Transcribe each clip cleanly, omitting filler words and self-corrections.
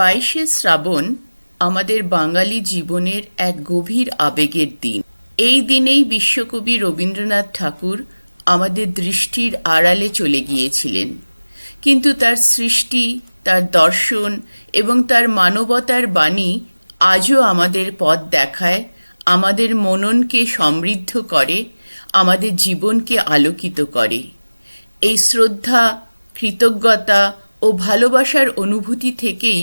22শে শ্রাবণ আমাদের বাঙালি জীবনের এক গভীর আবেগের দিন। এই দিনেই বিশ্বকবি রবীন্দ্রনাথ ঠাকুর আমাদের দৃষ্টির আড়ালে চলে গিয়েছিলেন, কিন্তু তার সৃষ্টি, তার দর্শন এবং তার মানবতার বাণী আজও আমাদের পথ দেখায়, আমাদের মননকে সমৃদ্ধ করে, আমাদের জীবনকে আলোকিত করে। এই শ্রদ্ধা, কৃতজ্ঞতা ও ভালোবাসার অনুভূতি থেকেই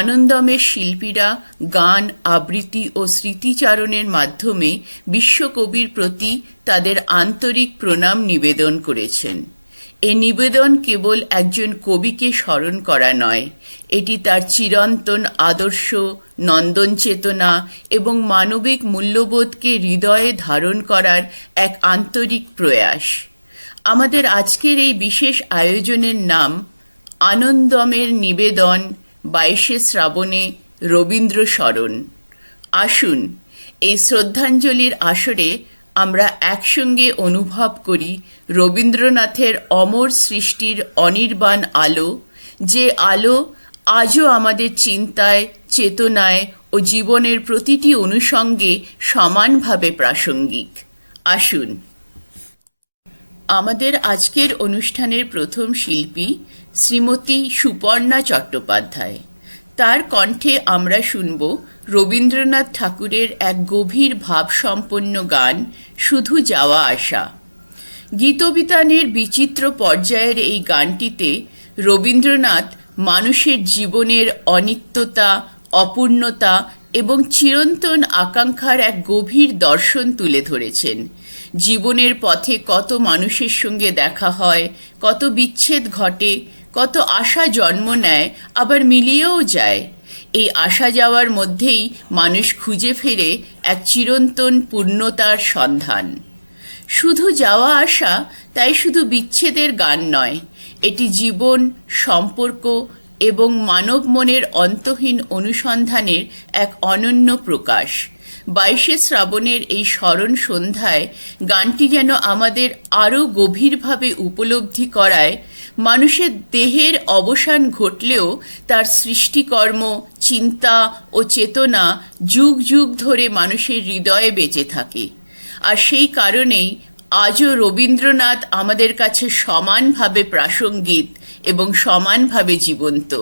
আনন্দমের শিল্পীরা গান, আবৃত্তি ও স্মৃতিচারণের মাধ্যমে বিশ্বকবির প্রতি তাদের আন্তরিক প্রণাম নিবেদন করেছেন। এ নিবেদন কেবল একজন কবিকে স্মরণ করা নয়, এটি তার চিরন্তন আদর্শ, নন্দন চেতনা এবং মানবিক মূল্যবোধকে হৃদয়ে ধারণ করার এক আন্তরিক প্রয়াস। আমাদের আজকের এই বিশেষ আয়োজনের নাম আনন্দমের নিবেদন 22শে শ্রাবণে রবীন্দ্র স্মরণ। আসুন এই শ্রদ্ধাঞ্জলির আসরে আমরা একসঙ্গে অনুভব করি রবীন্দ্রনাথের অমর সৃষ্টির অনির্বাণ আলো, যে আলো আজও আমাদের চিন্তায়, চেতনায় ও জীবনের প্রতিটি অনুষঙ্গে সমানভাবে প্রাসঙ্গিক। আসুন। আমাদের আজকের অনুষ্ঠানের প্রথম শিল্পী শ্রীমতী সুপর্ণা চট্টোপাধ্যায়। তার কণ্ঠে আমরা শুনব রবীন্দ্রনাথ ঠাকুরের এক গভীর ভাবসম্পন্ন গান, শুধু যাওয়া আসা। গীতবিতানের বিচিত্র পর্যায়ের এই গানটিতে রবীন্দ্রনাথ মানুষের জীবনের অনিত্যতা, অপূর্ণতা এবং চিরন্তন আকাঙ্ক্ষার এক গভীর দর্শন তুলে ধরেছেন। জীবনের পথে কত মানুষের সঙ্গে দেখা হয়, কত বিচ্ছেদ ঘটে, কত আশা জন্ম নেয়, আবার মিলিয়েও যায়। এই আসা যাওয়ার মধ্যেই মানুষ খুঁজে ফেরে এক চিরন্তন পূর্ণতার সন্ধান। শুধু যাওয়া আসা তাই শুধু বিচ্ছেদের গান নয়, এটি জীবন, সম্পর্ক এবং মানব মনের অন্তহীন অনুসন্ধানের এক অনন্য প্রকাশ। 22শে শ্রাবণের এই স্মরণ সন্ধ্যায় গানটি যেন আমাদের আরও গভীরভাবে উপলব্ধি করায় মানুষের দেহের অবসান ঘটলেও তার সৃষ্টিকর্ম, চিন্তা ও চেতনা যুগ যুগ ধরে মানুষের হৃদয়ে বেঁচে থাকে। আর সেই কারণেই আজও রবীন্দ্রনাথ আমাদের কাছে সমানভাবে প্রাসঙ্গিক এবং সমানভাবে জীবন্ত।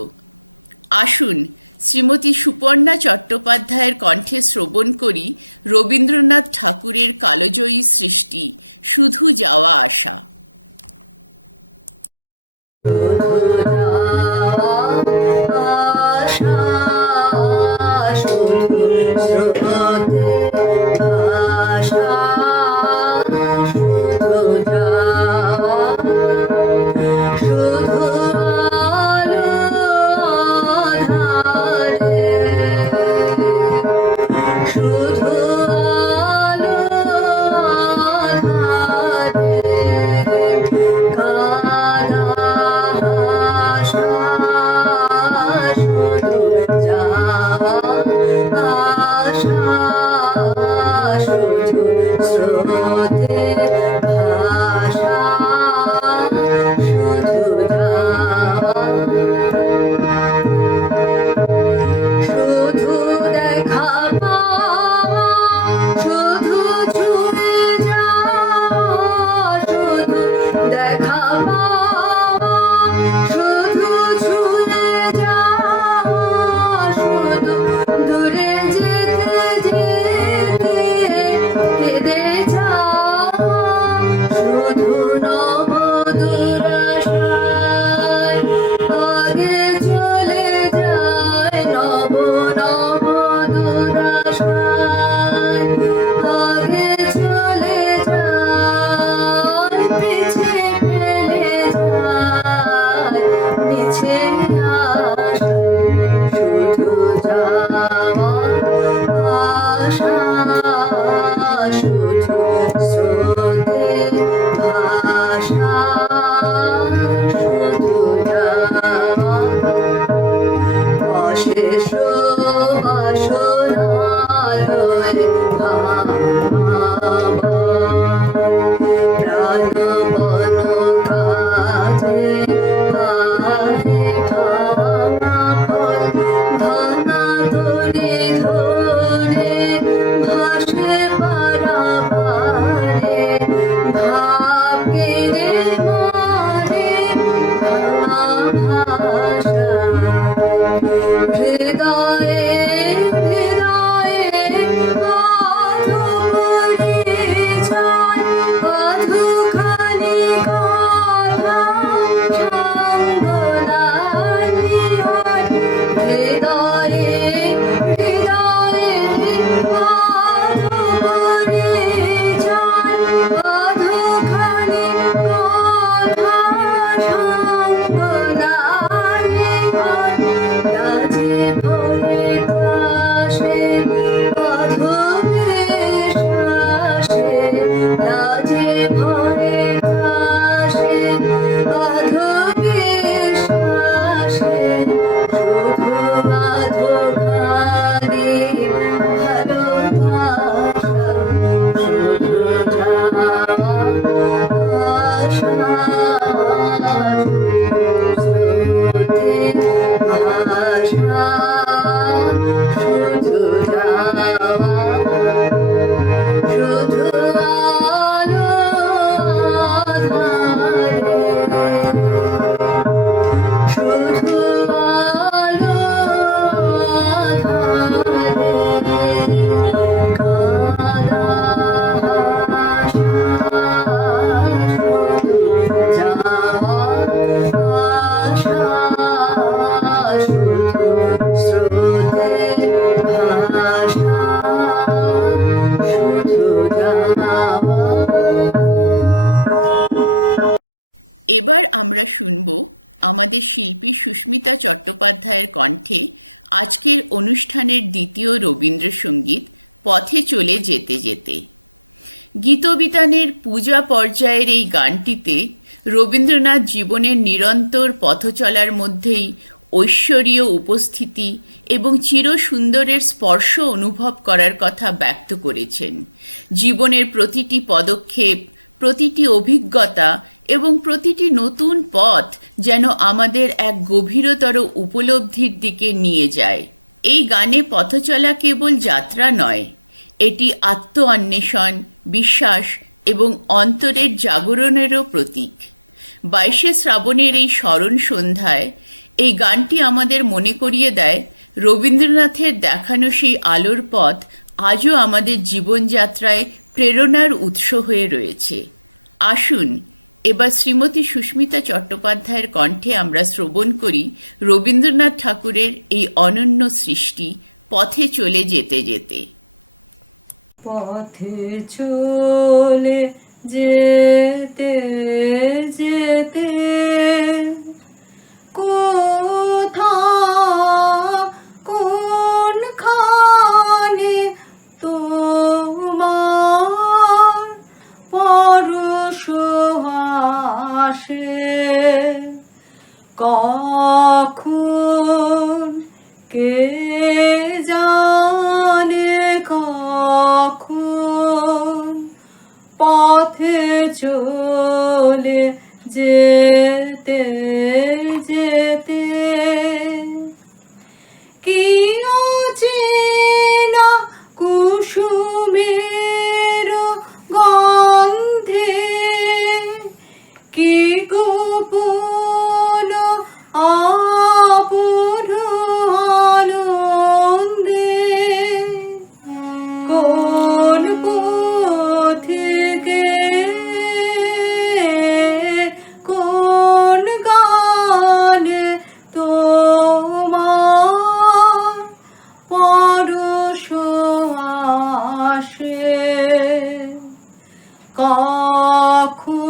আসুন শ্রীমতী সুপর্ণা চট্টোপাধ্যায়ের কণ্ঠে শ্রবণ করি রবীন্দ্রনাথ ঠাকুরের কালজয়ী সৃষ্টি শুধু যাওয়া আসা। এবার আমরা শুনব আমাদের শিল্পী সুস্মিতা চট্টোপাধ্যায়ের কণ্ঠে আজকের অনুষ্ঠানের দ্বিতীয় রবীন্দ্রসঙ্গীত পথে চলে যেতে যেতে। গীতবিতানের পূজা পর্যায়ের এই গানটিতে রবীন্দ্রনাথ জীবনের নিরন্তর পথচলার মধ্যেই ঐশ্বরীয় উপস্থিতি এবং চিরসুন্দরের স্পর্শ অনুভব করার কথা ব্যক্ত করেছেন। জীবনের প্রতিটি পদক্ষেপ, প্রতিটি অভিজ্ঞতা এবং প্রতিটি নতুন পথ যেন আমাদের এক গভীরতর উপলব্ধির দিকে নিয়ে যায়। এই গানে পথচলা কেবল যাত্রা নয়, এটি আত্ম অন্বেষণ, বিশ্বাস এবং অন্তরের জাগরণেরও প্রতীক। 22শে শ্রাবণের এই স্মরণ সন্ধ্যায় এই গানটি আমাদের মনে করিয়ে দেয় রবীন্দ্রনাথের দেখানো সেই আলোর পথ আজও আমাদের জীবনযাত্রায় প্রেরণার উৎস হয়ে রয়েছে। আসুন এবার শ্রীমতী সুস্মিতা চট্টোপাধ্যায়ের কণ্ঠে আমরা শ্রবণ করি রবীন্দ্রনাথ ঠাকুরের এই অনন্য সৃষ্টি পথে চলে যেতে যেতে। পথে চলে যেতে যেতে কোনখানে তোমার পরশ আসে, কখন কে জানে কখন পথে চলে যেতে যেতে কি অচেনা কুসুমের গন্ধে, কি গোপন আপন আনন্দে, কোন পথিকে কোন গানে তোমার পরশ আসে, কখন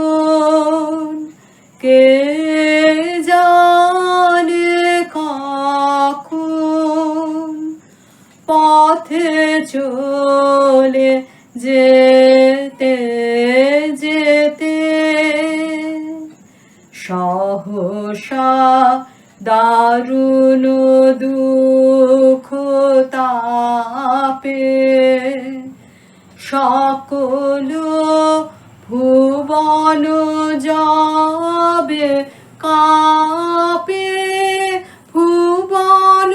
কে জানে কখন পথে চলে যেতে যেতে সহসা দারুণ দুঃখ তাপে সকল ভুবন যাবে কাঁপে, ভুবন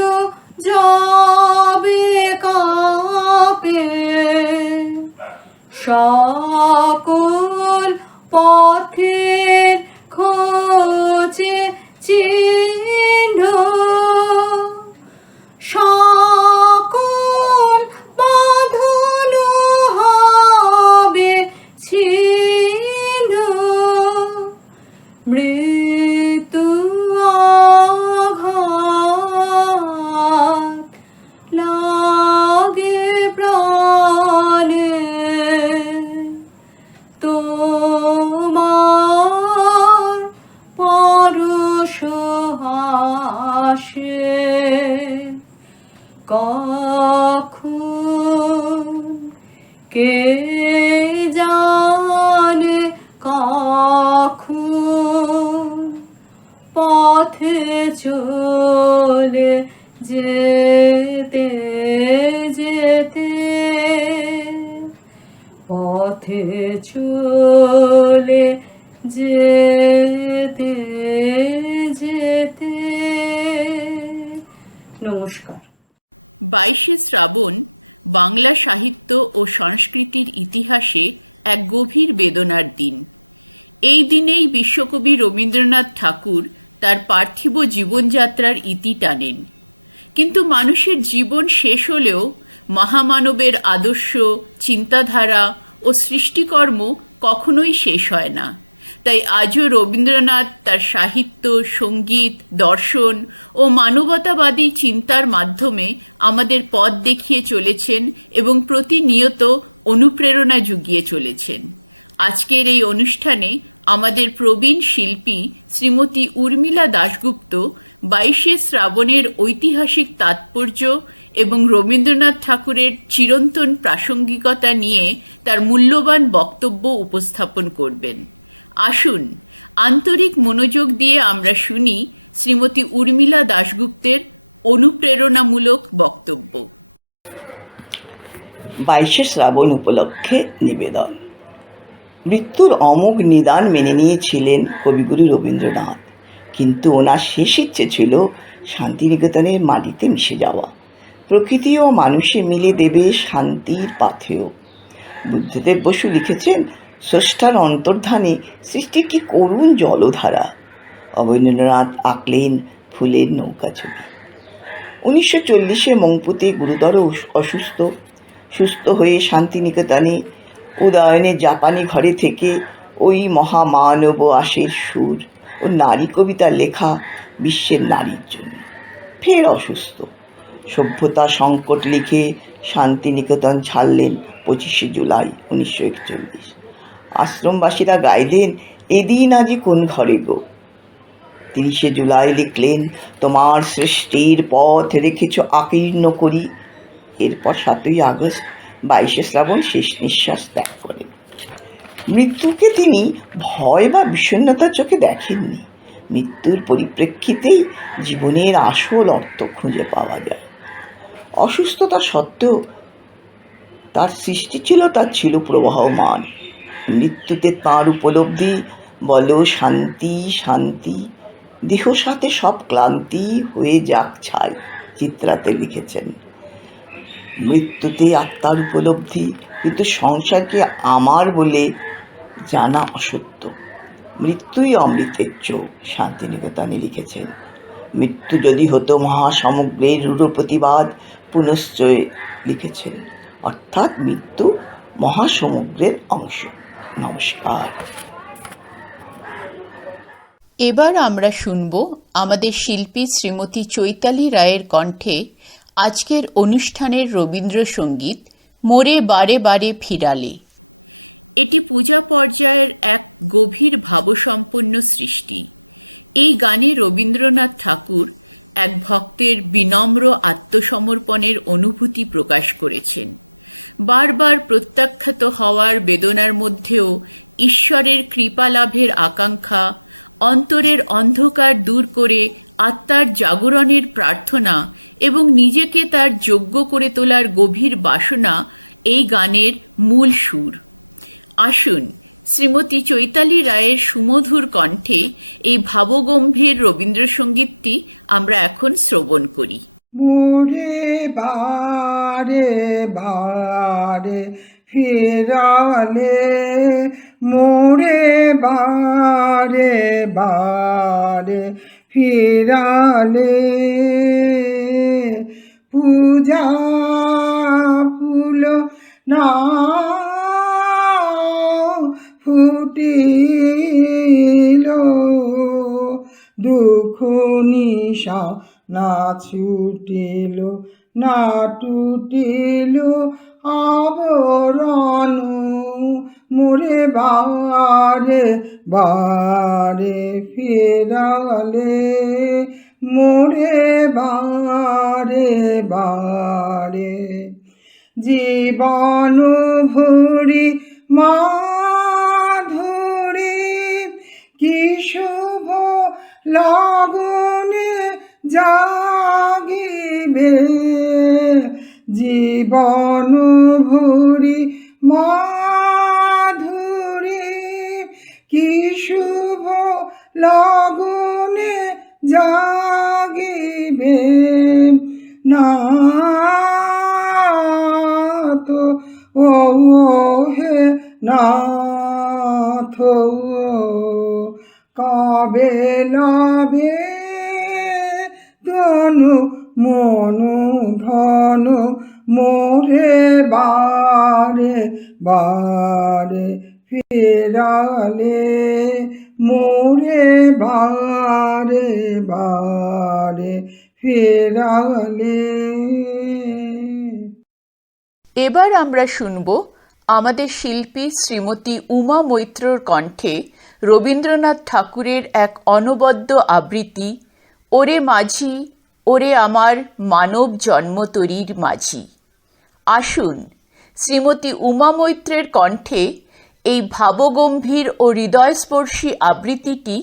যাবে কাঁপে, সকল পথের খোঁজে চিহ্ন, সকল বাঁধন হবে ছিন্ন, মৃত্যু আঘাত লাগে প্রাণে, তোমার পরশ আসে, কখন কে জানে কখন পথে চলে যেতে যেতে, পথে চলে যেতে যেতে। নমস্কার। 22শে শ্রাবণ বাংলা সাহিত্য ও সংস্কৃতির ইতিহাসে এক গভীর বেদনার দিন। এই দিনেই বিশ্বকবি রবীন্দ্রনাথ ঠাকুর তার পার্থিব জীবনযাত্রার ইতি টানেন। কিন্তু মানুষের জীবন শেষ হলেও মহামানবের আদর্শ, চিন্তাধারা ও সৃষ্টিকর্ম কখনোই শেষ হয় না। তাই আজও রবীন্দ্রনাথ তার সাহিত্য, সঙ্গীত, দর্শন ও মানবতাবাদী চিন্তার মাধ্যমে আমাদের পথ দেখিয়ে চলেছেন এবং প্রতিনিয়ত অনুপ্রেরণা জুগিয়ে চলেছেন। আজকের এই অনুষ্ঠানে আমাদের প্রবীণ শিল্পী শ্রীমতী উর্মিলা দাশগুপ্ত 22শে শ্রাবণের ঐতিহাসিক তাৎপর্য এবং রবীন্দ্রনাথ ঠাকুরের চিরন্তন প্রাসঙ্গিকতা নিয়ে তার মূল্যবান বক্তব্য উপস্থাপন করবেন। আসুন আন্তরিক মনোযোগ দিয়ে আমরা শুনি শ্রীমতী উর্মিলা দাশগুপ্তের অনুপ্রেরণামূলক বক্তব্য। 22শে শ্রাবণ উপলক্ষে নিবেদন। মৃত্যুর অমোঘ নিদান মেনে নিয়েছিলেন কবিগুরু রবীন্দ্রনাথ, কিন্তু ওনার শেষ ইচ্ছে ছিল শান্তিনিকেতনের মাটিতে মিশে যাওয়া। প্রকৃতি ও মানুষে মিলে দেবে শান্তির পাথেয়। বুদ্ধদেব বসু লিখেছেন, স্রষ্টার অন্তর্ধানে সৃষ্টির কি করুণ জলধারা। অবনীন্দ্রনাথ আঁকলেন ফুলের নৌকা ছবি। 1940-এ মংপুতে গুরুতর সুস্থ হয়ে শান্তিনিকেতনে উদয়নের জাপানি ঘরে থেকে ওই মহামানব আশের সুর ও নারী কবিতা লেখা বিশ্বের নারীর জন্য। ফের অসুস্থ, সভ্যতা সংকট লিখে শান্তিনিকেতন ছাড়লেন 25শে জুলাই 1941। আশ্রমবাসীরা গাইলেন, এদিন আজি কোন ঘরে গো। 30শে জুলাই লিখলেন, তোমার সৃষ্টির পথ রেখেছ আকীর্ণ করি। এরপর 7ই আগস্ট 22শে শ্রাবণ শেষ নিঃশ্বাস ত্যাগ করেন। মৃত্যুকে তিনি ভয় বা বিষণ্ণতার চোখে দেখেননি। মৃত্যুর পরিপ্রেক্ষিতেই জীবনের আসল অর্থ খুঁজে পাওয়া যায়। অসুস্থতা সত্ত্বেও তার সৃষ্টি ছিল প্রবাহমান। মৃত্যুতে তাঁর উপলব্ধি, বলো শান্তি শান্তি, দেহ সাথে সব ক্লান্তি হয়ে যাক ছাই, চিত্রাতে লিখেছেন। মৃত্যুতে আত্মার উপলব্ধি, কিন্তু সংসারকে আমার বলে জানা অসত্য। মৃত্যুই অমৃতের চোখ, শান্তিনিকেতনে লিখেছেন। মৃত্যু যদি হতো মহাসমগ্রের রূঢ় প্রতিবাদ, পুনশ্চয় লিখেছেন। অর্থাৎ মৃত্যু মহাসমগ্রের অংশ। নমস্কার। এবার আমরা শুনব আমাদের শিল্পী শ্রীমতী চৈতালি রায়ের কণ্ঠে আজকের অনুষ্ঠানের রবীন্দ্রসঙ্গীত মোরে বারে বারে ফিরালে। এটি পূজা পর্যায়ের এক গভীর ভাবসম্পন্ন সৃষ্টি। এই গানে রবীন্দ্রনাথ ঠাকুর এক ভক্তের বিনম্র আত্মসমর্পণের অনুভূতি প্রকাশ করেছেন। বারবার প্রত্যাখ্যাত হওয়ার বেদনার মধ্যেও ঈশ্বরের কৃপা লাভের আকাঙ্ক্ষা, অন্তরের অন্ধকার দূর করে আত্মার জাগরণের প্রার্থনা এবং নিজেকে তার যোগ্য করে তোলার গভীর বাসনা এই গানের মূল সুর। আসুন শ্রীমতী চৈতালি রায়ের সুমধুর কণ্ঠে এই ভাবগম্ভীর রবীন্দ্রসঙ্গীতটি আমরা এখন শ্রবণ করি। মোরে বারে বারে ফিরালে, মোরে বারে বারে ফিরালে, পূজা ফুল না ফুটিল, দুঃখ নিশা না ছুটিল, না টুটিল আবরণ, মোরে বারে বারে ফিরালে, মোরে বারে বারে। জীবন ভরি মাধুরী, কি শুভ লগনে জাগিবে, জীবন ভরি মাধুরী, কি শুভ লগনে জাগিবে, নাথ ও হে নাথ, কবে লবে তনু মনু ধন, মোরে বারে বারে ফিরালে, মোরে বারে বারে ফিরালে। এবার আমরা শুনব আমাদের শিল্পী শ্রীমতী উমা মৈত্রর কণ্ঠে রবীন্দ্রনাথ ঠাকুরের এক অনবদ্য আবৃত্তি, ওরে মাঝি ওরে আমার মানব জন্মতরীর মাঝি। আসুন শ্রীমতী উমা মৈত্রের কণ্ঠে এই ভাবগম্ভীর ও হৃদয়স্পর্শী আবৃত্তিটি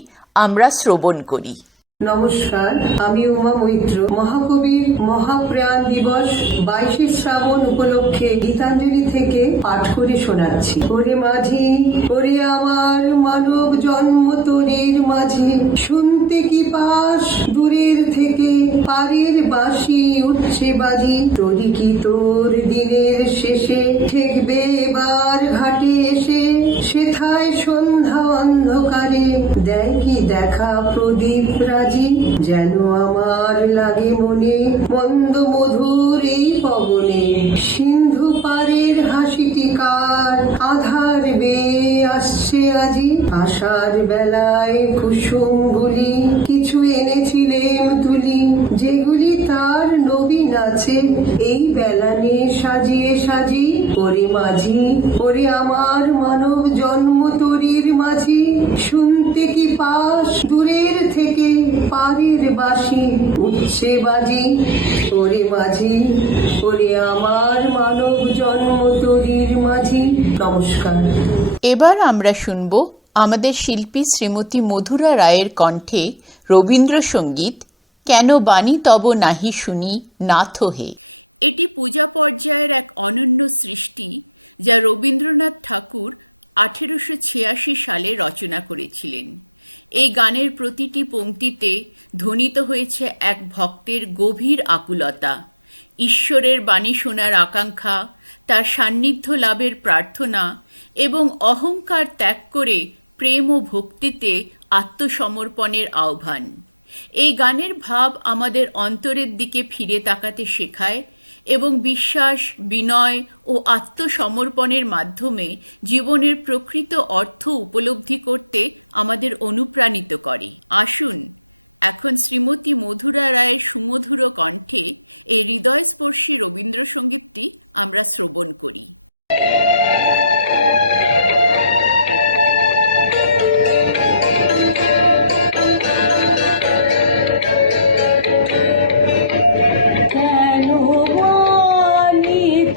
আমরা শ্রবণ করি। নমস্কার, আমি উমা মৈত্র মহাকবির মহাপ্রয়াণ দিবস 22শে শ্রাবণ উপলক্ষে গীতাঞ্জলি থেকে পাঠ করে শোনাচ্ছি। ওরে মাঝি ওরে আমার মানব জন্ম তরীর মাঝি, শুনতে কি পাস দূরের থেকে পারের বাঁশি উঠছে বাজি, তরি কি তোর দিনের শেষে ঠেকবে এবার ঘাটে এসে, সেথায় সন্ধ্যা অন্ধকারে দেয় কি দেখা প্রদীপ রাজি, যেন আমার লাগে মনে মন্দ মধুর এই পবনে, সিন্ধু পারের হাসিটি কার আধার বেয়ে আসছে আজি, আশার বেলায় কুসুম বুলি কিছু এনেছিলেম তুলি, যেগুলি তার নবীন আছে এই বেলানে সাজিয়ে সাজি, ওরে মাঝি ওরে আমার মানব জন্ম তরীর মাঝি, শুনতে কি পাস দূরের থেকে পারের বাঁশি উঠছে বাজি, ওরে মাঝি ওরে আমার মানব জন্ম তরীর মাঝি। নমস্কার। এবার আমরা শুনব আমাদের শিল্পী শ্রীমতী মধুরা রায়ের কণ্ঠে রবীন্দ্রসঙ্গীত কেন বাণী তব নাহি শুনি নাথ হে। এটি পূজা পর্যায়ের এক অনন্য সৃষ্টি, যা রবীন্দ্রনাথ ঠাকুর 1886 সালে রচনা করেছিলেন। এই গানের প্রতিটি পংক্তিতে ধ্বনিত হয়েছে এক ভক্তের গভীর আকুলতা, ঈশ্বরের বাণী শোনার আকাঙ্ক্ষা, তার সান্নিধ্য লাভের প্রার্থনা এবং অহংকার ত্যাগ করে প্রেম ও ভক্তিতে আত্মসমর্পণের আহ্বান। এই গানের ভাব আমাদের অন্তরের দিকে ফিরে তাকাতে শেখায় এবং বিশ্বাস, বিনয় ও আত্মসমর্পণের মাধ্যমে জীবনের প্রকৃত অর্থ উপলব্ধি করতে আমাদের অনুপ্রাণিত করে। আসুন এখন শ্রীমতী মধুরা রায়ের সুমধুর কণ্ঠে এই হৃদয়স্পর্শী রবীন্দ্রসঙ্গীতটি আমরা শ্রবণ করি।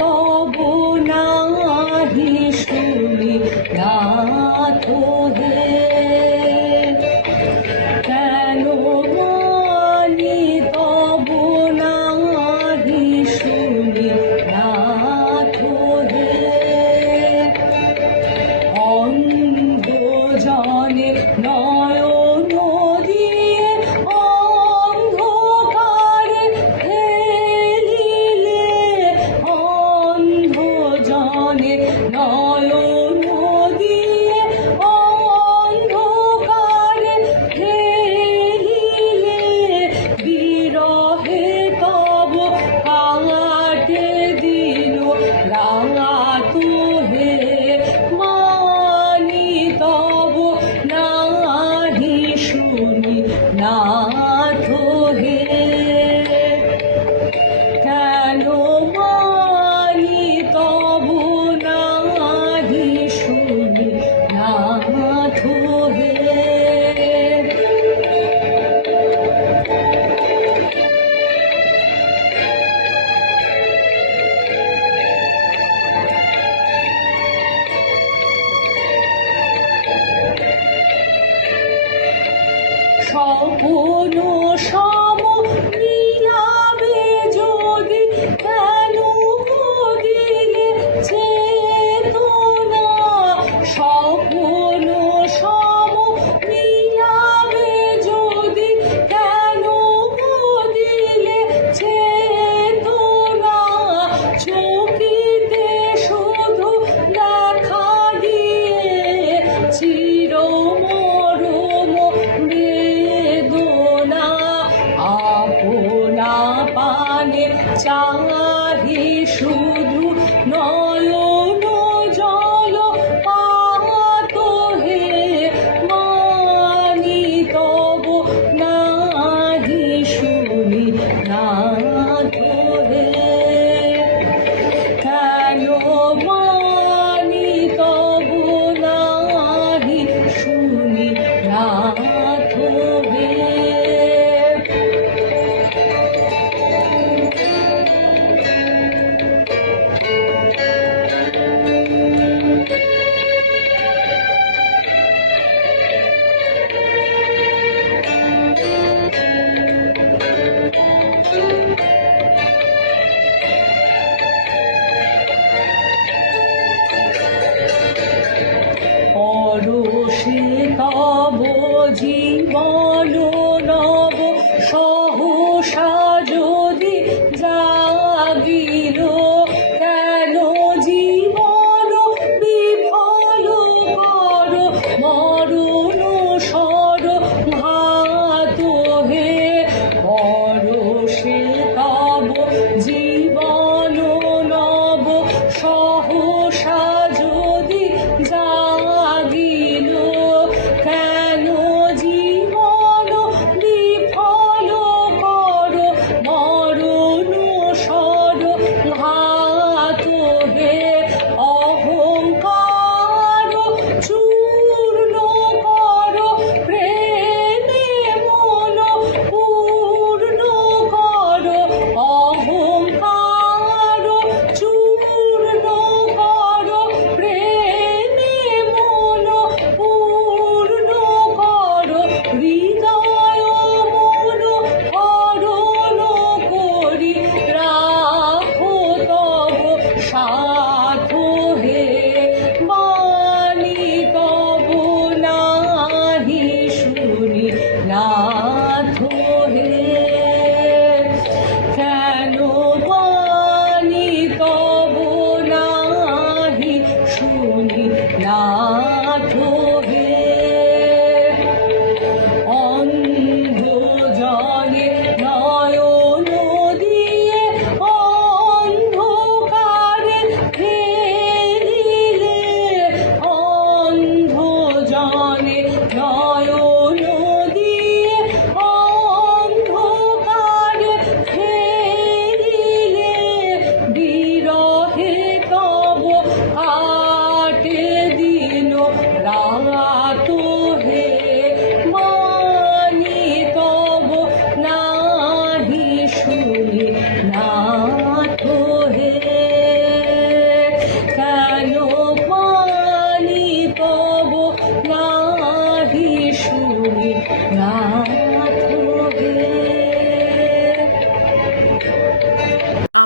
তব নাহি শুনি নাথ হে,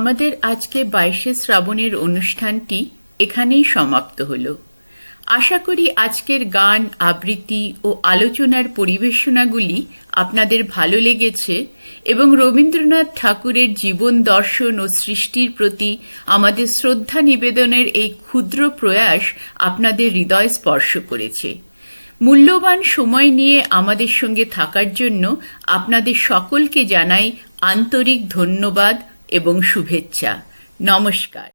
আমাদের আজকে 22শে শ্রাবণের অনুষ্ঠানটি এখানেই সমাপ্ত হলো। আশা করি আজকের গান, আবৃত্তি ও আলোচনার পরিবেশনাগুলি আপনাদের ভালো লেগেছে এবং রবীন্দ্রনাথ ঠাকুরের জীবন দর্শন ও সৃষ্টির প্রতি আমাদের শ্রদ্ধা নিবেদনের এই ক্ষুদ্র প্রয়াস আপনাদের হৃদয় স্পর্শ করেছে। মূল্যবান সময় নিয়ে আমাদের সঙ্গে থাকার জন্য আপনাদের সকলকে জানাই আন্তরিক ধন্যবাদ এবং শুভেচ্ছা। নমস্কার।